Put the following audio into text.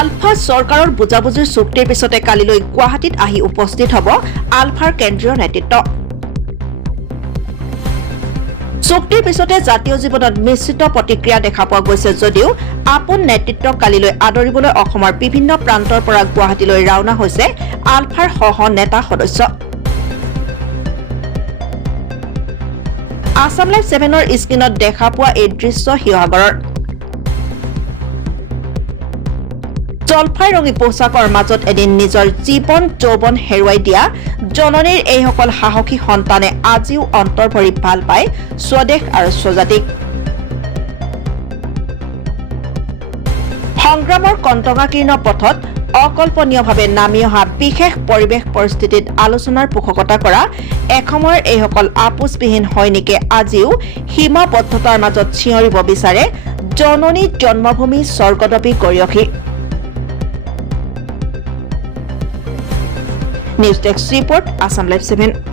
আলফা চৰকাৰৰ বুজাবুজিৰ চুক্তিৰ পিছতে কালিলৈ গুৱাহাটীত আহি উপস্থিত হ'ব আলফাৰ কেন্দ্ৰীয় নেতৃত্ব। চুক্তিৰ পিছতে জাতীয় জীৱনত মিশ্ৰিত প্ৰতিক্ৰিয়া দেখা পোৱা গৈছে যদিও আপোন নেতৃত্বক কালিলৈ আদৰিবলৈ অসমৰ বিভিন্ন প্ৰান্তৰ পৰা গুৱাহাটীলৈ ৰাওনা হৈছে আলফাৰ সহ নেতা সদস্য। আছাম লাইভ 7ৰ স্ক্ৰীণত দেখা পোৱা এই দৃশ্য শিৱসাগৰৰ। জলফাই ৰঙী পোছাকৰ মাজত এদিন নিজৰ জীৱন যৌৱন হেৰুৱাই দিয়া জননীৰ এইসকল সাহসী সন্তানে আজিও অন্তৰ ভৰি ভাল পায় স্বদেশ আৰু স্বজাতিক। সংগ্ৰামৰ কণ্টকাকীৰ্ণ পথত অকল্পনীয়ভাৱে নামি অহা বিশেষ পৰিৱেশ পৰিস্থিতিত আলোচনাৰ পোষকতা কৰা এসময়ৰ এইসকল আপোচবিহীন সৈনিকে আজিও সীমাবদ্ধতাৰ মাজত চিঞৰিব বিচাৰে জননী জন্মভূমি স্বৰ্গদপী গৰিয়সী। News desk report, Assam live 7।